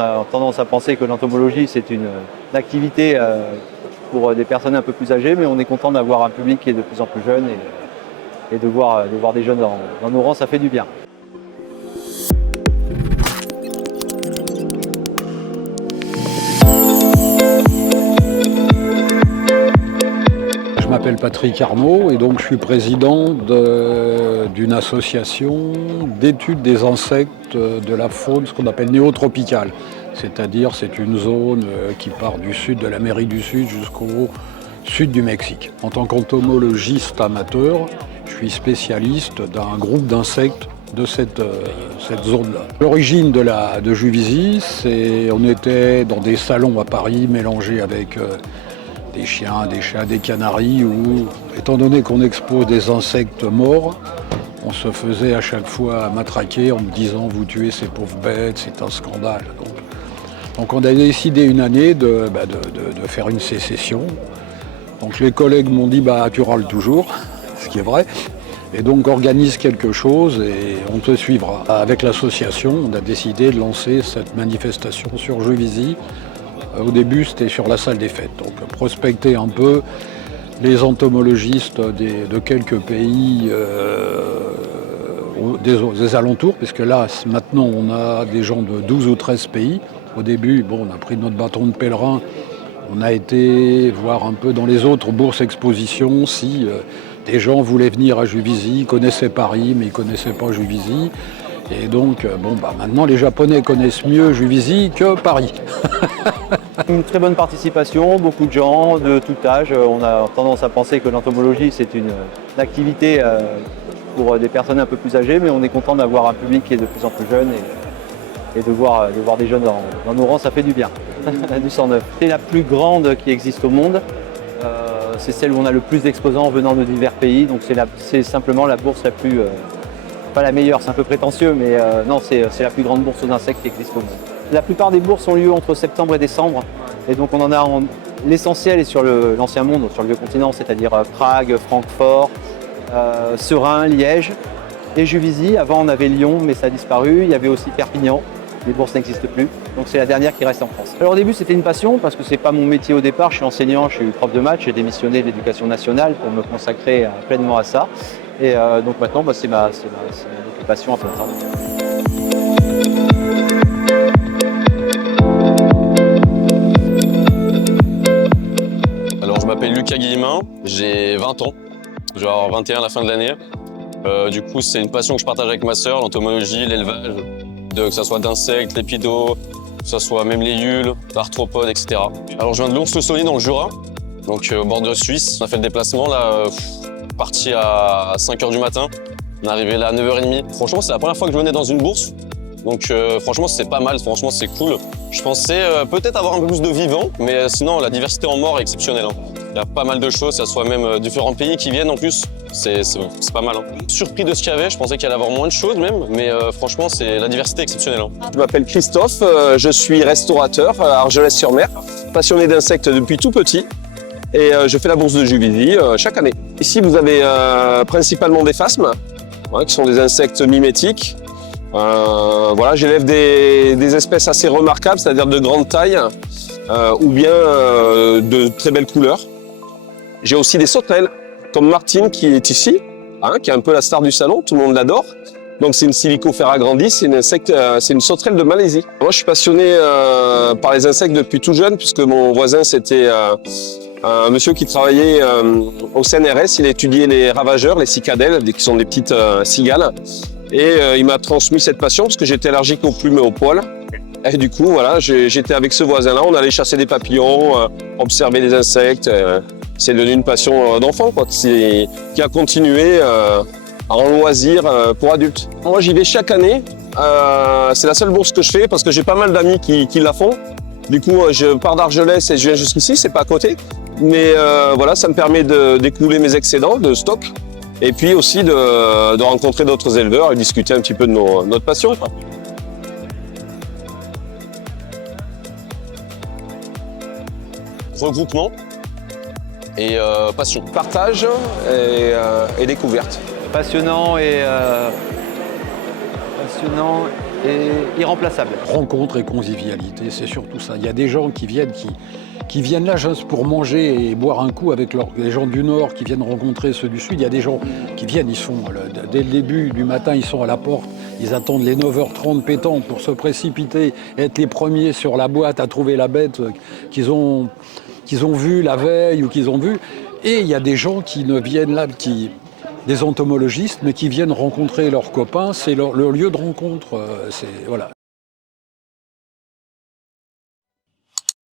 a tendance à penser que l'entomologie, c'est une activité pour des personnes un peu plus âgées, mais on est content d'avoir un public qui est de plus en plus jeune et de voir des jeunes dans nos rangs, ça fait du bien. Je m'appelle Patrick Arnaud et donc je suis président d'une association d'études des insectes de la faune, ce qu'on appelle néotropicale. C'est-à-dire c'est une zone qui part du sud de l'Amérique du Sud jusqu'au sud du Mexique. En tant qu'entomologiste amateur, je suis spécialiste d'un groupe d'insectes de cette zone-là. L'origine de Juvisy, on était dans des salons à Paris mélangés avec des chiens, des chats, des canaris, où, étant donné qu'on expose des insectes morts, on se faisait à chaque fois matraquer en me disant « vous tuez ces pauvres bêtes, c'est un scandale ». Donc on a décidé une année de faire une sécession. Donc les collègues m'ont dit « tu râles toujours », ce qui est vrai, et donc organise quelque chose et on te suivra. Avec l'association, on a décidé de lancer cette manifestation sur Juvisy. Au début, c'était sur la salle des fêtes, donc prospecter un peu les entomologistes de quelques pays des alentours, puisque là, maintenant, on a des gens de 12 ou 13 pays. Au début, on a pris notre bâton de pèlerin, on a été voir un peu dans les autres bourses expositions si des gens voulaient venir à Juvisy, ils connaissaient Paris, mais ils ne connaissaient pas Juvisy. Et donc, maintenant, les Japonais connaissent mieux Juvisy que Paris. Une très bonne participation, beaucoup de gens de tout âge. On a tendance à penser que l'entomologie, c'est une activité pour des personnes un peu plus âgées, mais on est content d'avoir un public qui est de plus en plus jeune et de voir des jeunes dans nos rangs, ça fait du bien, du 109. C'est la plus grande qui existe au monde. C'est celle où on a le plus d'exposants venant de divers pays, donc c'est simplement la bourse la plus... pas la meilleure, c'est un peu prétentieux, mais non, c'est la plus grande bourse aux insectes qui existe au monde. La plupart des bourses ont lieu entre septembre et décembre, et donc on en a l'essentiel est sur l'ancien monde, sur le vieux continent, c'est-à-dire Prague, Francfort, Serein, Liège et Juvisy. Avant on avait Lyon, mais ça a disparu. Il y avait aussi Perpignan, les bourses n'existent plus, donc c'est la dernière qui reste en France. Alors au début c'était une passion, parce que c'est pas mon métier au départ, je suis enseignant, je suis prof de maths, j'ai démissionné de l'éducation nationale pour me consacrer pleinement à ça. Et donc maintenant, c'est ma occupation à plein temps. Alors je m'appelle Lucas Guillemin, j'ai 20 ans, je vais avoir 21 à la fin de l'année. Du coup, c'est une passion que je partage avec ma sœur, l'entomologie, l'élevage, que ce soit d'insectes, lépidos, que ce soit même les yules, l'arthropodes, etc. Alors je viens de Lons-le-Saunier dans le Jura, donc au bord de Suisse. On a fait le déplacement là. Parti à 5 h du matin, on est arrivé là à 9 h 30. Franchement, c'est la première fois que je venais dans une bourse. Donc franchement, c'est pas mal, franchement, c'est cool. Je pensais peut-être avoir un peu plus de vivants, mais sinon, la diversité en mort est exceptionnelle. Il y a pas mal de choses, ça soit même différents pays qui viennent en plus. C'est pas mal. Surpris de ce qu'il y avait, je pensais qu'il allait y avoir moins de choses même, mais franchement, la diversité est exceptionnelle. Je m'appelle Christophe, je suis restaurateur à Argelès-sur-Mer, passionné d'insectes depuis tout petit. Et je fais la bourse de Juvisy chaque année. Ici, vous avez principalement des phasmes, qui sont des insectes mimétiques. J'élève des espèces assez remarquables, c'est-à-dire de grande taille, ou bien de très belles couleurs. J'ai aussi des sauterelles, comme Martine qui est ici, qui est un peu la star du salon, tout le monde l'adore. Donc c'est une Silicophera grandis, c'est une sauterelle de Malaisie. Moi, je suis passionné par les insectes depuis tout jeune, puisque mon voisin, c'était un monsieur qui travaillait au CNRS, il a étudié les ravageurs, les cicadelles, qui sont des petites cigales. Et il m'a transmis cette passion parce que j'étais allergique aux plumes et aux poils. Et du coup, voilà, j'étais avec ce voisin-là, on allait chasser des papillons, observer des insectes. C'est devenu une passion d'enfant, qui a continué en loisir pour adultes. Moi, j'y vais chaque année. C'est la seule bourse que je fais parce que j'ai pas mal d'amis qui la font. Du coup, je pars d'Argelès et je viens jusqu'ici, c'est pas à côté. Mais ça me permet d'écouler mes excédents de stock et puis aussi de rencontrer d'autres éleveurs et discuter un petit peu de notre passion. Regroupement et passion. Partage et découverte. Passionnant est irremplaçable. Rencontre et convivialité, c'est surtout ça. Il y a des gens qui viennent là juste pour manger et boire un coup avec les gens du Nord qui viennent rencontrer ceux du Sud. Il y a des gens qui viennent, dès le début du matin, ils sont à la porte, ils attendent les 9h30 pétants pour se précipiter, être les premiers sur la boîte à trouver la bête qu'ils ont vue la veille ou qu'ils ont vue. Et il y a des gens qui ne viennent là, des entomologistes, mais qui viennent rencontrer leurs copains, c'est leur lieu de rencontre. Voilà.